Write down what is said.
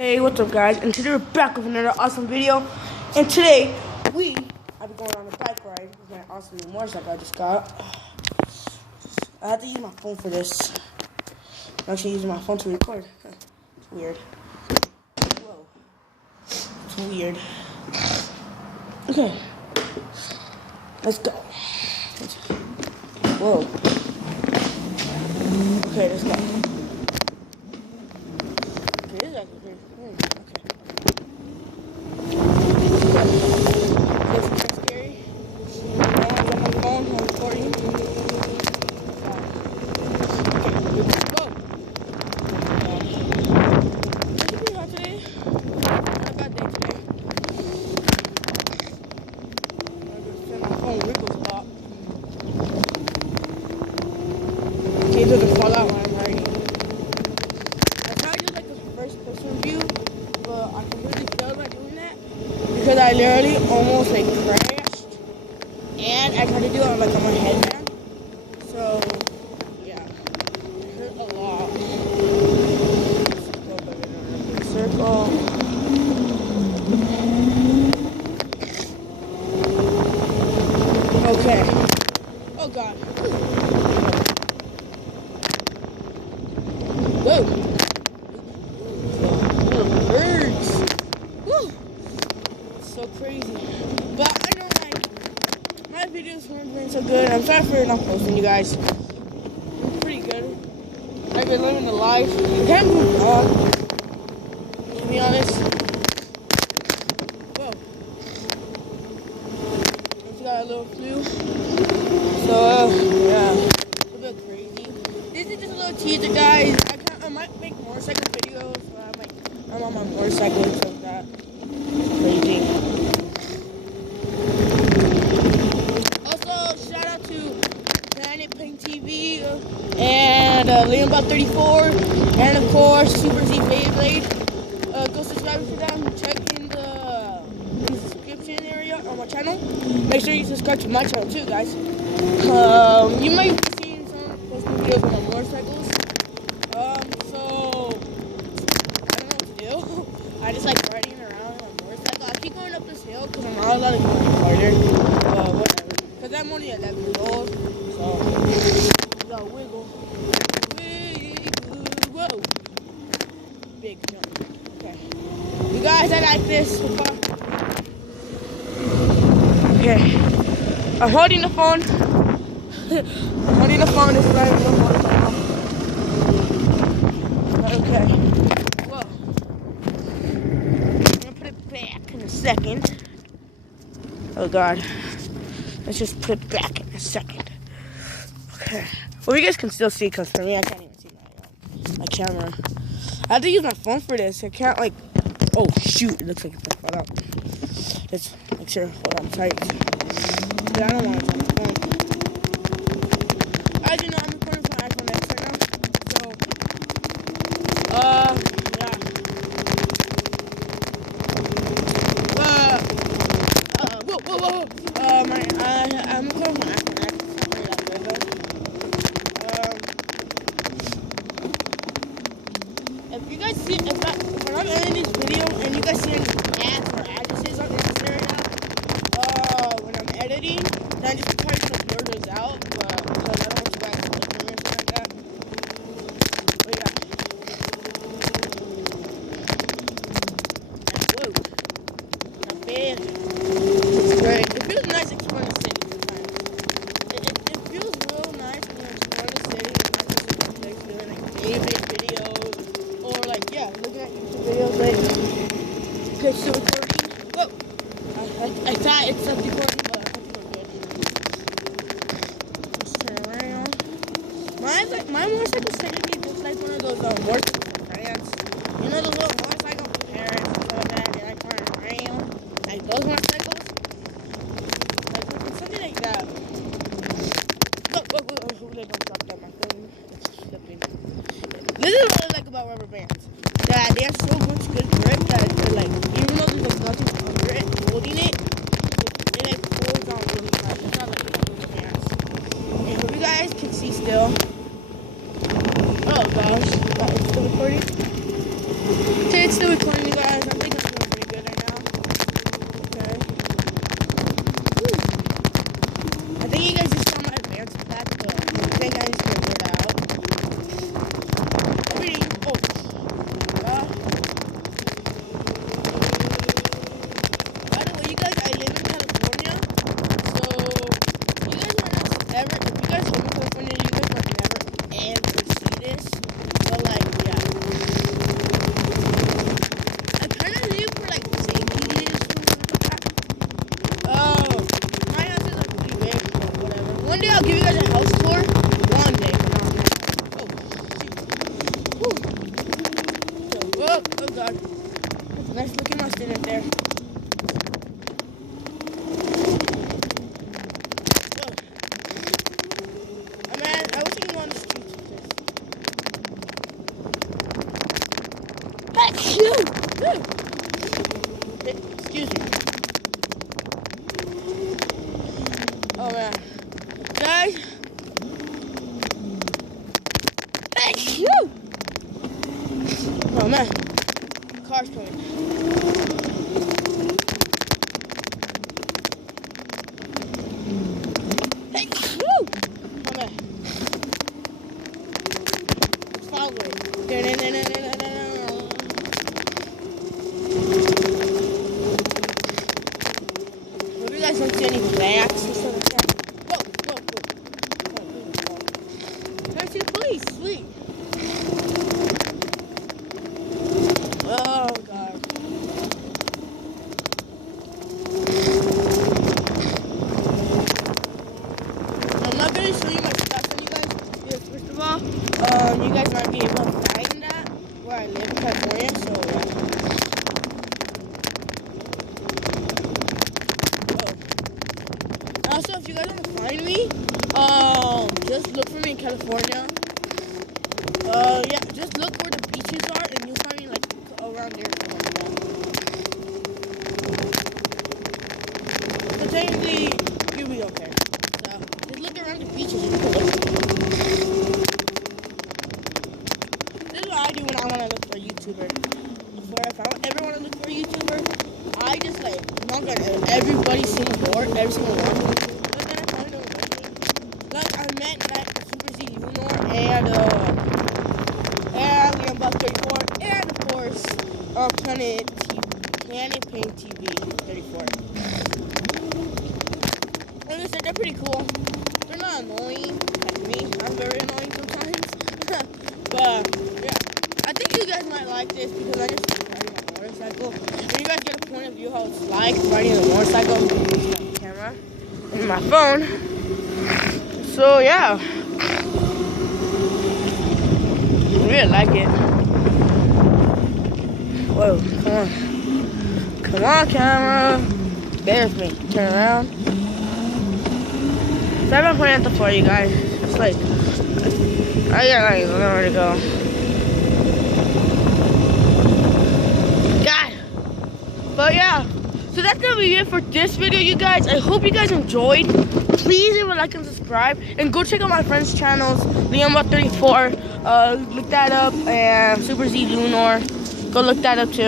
Hey, what's up guys? And today we're back with another awesome video. And today I'll be going on a bike ride with my awesome new motorcycle I just got. I had to use my phone for this. I'm actually using my phone to record. It's weird. Whoa. It's weird. Okay. Let's go. Whoa. Okay, let's go. Okay, this is actually pretty cool. Okay. This is scary. I'm on my phone, I'm recording. Okay, let's go. It's pretty hot today. Not a bad day today. My phone wiggles a lot. Okay, it doesn't fall out when I'm riding. I tried to do like a first person view, but I completely failed by doing that because I literally almost like crashed, and I tried to do it on my headband. So yeah, it hurt a lot. Let's go back in a circle. Okay. Oh god. Whoa. Little birds. Woo. It's so crazy. But I know my videos weren't doing so good. I'm sorry for not posting, you guys. Pretty good. I've been living the life. I can't move on, to be honest. Whoa. I just got a little flu. So, yeah. A bit crazy. This is just a little teaser, guys. I might make motorcycle videos. So I'm on my motorcycle and stuff like that. It's crazy. Also, shout out to Planet Pink TV and LiamBot34 and of course Super Z Beyblade. Go subscribe to them. Check in the description area on my channel. Make sure you subscribe to my channel too, guys. You might be seeing some posting videos on my motorcycles. So I don't know what to do. I just like riding around on a motorcycle. I keep going up this hill because I'm not allowed to go harder. Whatever. Because I'm only 11 years old. So gotta wiggle. Whoa. Big jump. Okay. You guys, I like this so far. Okay. I'm holding the phone. I'm holding the phone. This is right on the motorcycle. Okay. Whoa. I'm gonna put it back in a second. Oh god. Let's just put it back in a second. Okay. Well, you guys can still see because for me, I can't even see my camera. I have to use my phone for this. I can't like. Oh shoot! It looks like it's fall out. Let's make sure. Hold on tight. But I don't want to turn my phone. As you know, I'm recording from my iPhone X right now. So, yeah. Whoa. I'm recording from my iPhone X. It's not really that good though. If you guys see, if I'm editing this video and you guys see any ads or addresses on Instagram right now, when I'm editing, then I just try to blur those out, but because I don't want you guys to look at me or something like that. But yeah. Whoa. Not bad. It's great. It feels nice exploring the city sometimes. It feels real nice when you're exploring the city. Like doing like David videos or like looking at YouTube videos like okay, so recording. Whoa! I thought it said recording, but I think we're good. Let's turn around. My motorcycle's technically just like one of those motorcycles from France. You know those little motorcycles from parents and stuff like that, they like running around. Like those motorcycles? Like something like that. Whoa, they don't drop down my phone. It's slipping. This is what I like about rubber bands. That they have so much good grip that like even though there's nothing under it holding it, it like still recording, you guys. I think it's doing pretty good right now. Okay. Woo. I think you guys just saw my advanced pack, but I think I just figured it out. Pretty. Oh. By the way, you guys, I live in California, so you guys might not ever. If you guys live in California, you guys might never ever see this. But like, yeah. I kind of live for like safety issues. Oh, my house is like pretty big, but whatever. One day I'll give you guys a house tour. One day, but not now. Oh, whew. So, oh God. That's a nice looking mustard there. Oh. Man, I wish I could go on the streets with this. Hey, shoot! Excuse me. Oh man. Guys. Hey, shoot! Oh man. Car's coming. Hey, shoot! Oh man. Follow it. Hope you guys don't see any bats and stuff like that. Whoa. Can I see the police? Sweet. Oh, God. I'm not going to show you my stats on you guys. Because first of all, you guys might be able to find that where I live in California, so yeah. Also, if you guys want to find me, just look for me in California. Yeah, just look where the beaches are, and you'll find me like around there. So technically, you'll be okay. So just look around the beaches. And you can look. This is what I do when I want to look for a YouTuber. If I ever want to look for a YouTuber, I just like knock on everybody's single door, every single one. Like I met like Super Z Lunar and Liam Buck 34 and of course Planet Pain TV 34. Like I said, they're pretty cool. They're not annoying like me. I'm very annoying sometimes. But yeah, I think you guys might like this because I just riding my motorcycle. And you guys get a point of view how it's like riding a motorcycle with the camera and my phone. So yeah, I really like it. Whoa, come on camera, bear with me, turn around. So I've been playing at the floor, you guys. It's like, I got like nowhere to go. God, but yeah. So that's gonna be it for this video, you guys. I hope you guys enjoyed. Please leave a like and subscribe, and go check out my friends' channels, Liam34. Look that up, and Super Z Lunar. Go look that up too.